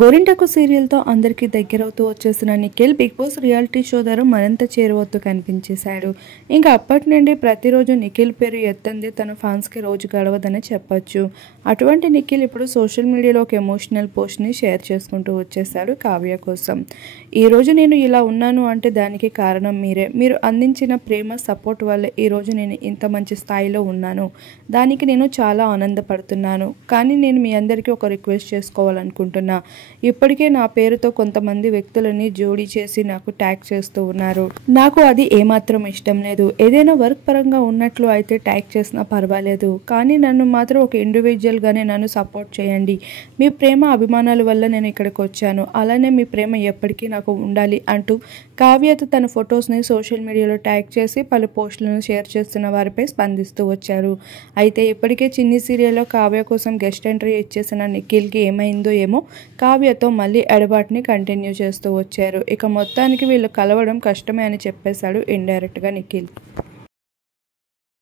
గోరింటాకు సీరియల్తో అందరికీ దగ్గరవుతూ వచ్చేసిన Nikhil Bigg Boss reality show ద్వారా మరింత చేరువవుతూ కనిపించేశాడు. ఇంకా అప్పటి నుండి ప్రతిరోజు నిఖిల్ పేరు ఎత్తంది తన ఫ్యాన్స్కి రోజు గడవదని చెప్పొచ్చు. అటువంటి నిఖిల్ ఇప్పుడు సోషల్ మీడియాలో ఒక ఎమోషనల్ పోస్ట్ని షేర్ చేసుకుంటూ వచ్చేశాడు కావ్య కోసం. ఈరోజు నేను ఇలా ఉన్నాను అంటే దానికి కారణం మీరే. మీరు అందించిన ప్రేమ సపోర్ట్ వల్ల ఈరోజు నేను ఇంత మంచి స్థాయిలో ఉన్నాను. దానికి నేను చాలా ఆనందపడుతున్నాను. కానీ నేను మీ అందరికీ ఒక రిక్వెస్ట్ చేసుకోవాలనుకుంటున్నా. ఇప్పటికే నా పేరుతో కొంతమంది వ్యక్తులని జోడీ చేసి నాకు ట్యాగ్ చేస్తూ ఉన్నారు. నాకు అది ఏమాత్రం ఇష్టం లేదు. ఏదైనా వర్క్ పరంగా ఉన్నట్లు అయితే ట్యాగ్ చేసినా పర్వాలేదు. కానీ నన్ను మాత్రం ఒక ఇండివిజువల్గానే నన్ను సపోర్ట్ చేయండి. మీ ప్రేమ అభిమానాల వల్ల నేను ఇక్కడికి వచ్చాను. అలానే మీ ప్రేమ ఎప్పటికీ నాకు ఉండాలి అంటూ కావ్యతో తన ఫొటోస్ని సోషల్ మీడియాలో ట్యాగ్ చేసి పలు పోస్టులను షేర్ చేస్తున్న వారిపై స్పందిస్తూ వచ్చారు. అయితే ఇప్పటికే చిన్ని సీరియల్లో కావ్య కోసం గెస్ట్ ఎంట్రీ ఇచ్చేసిన నిఖిల్కి ఏమైందో ఏమో కావ్యతో మళ్ళీ ఎడబాటుని కంటిన్యూ చేస్తూ వచ్చారు. ఇక మొత్తానికి వీళ్ళు కలవడం కష్టమే అని చెప్పేశాడు ఇండైరెక్ట్గా నిఖిల్.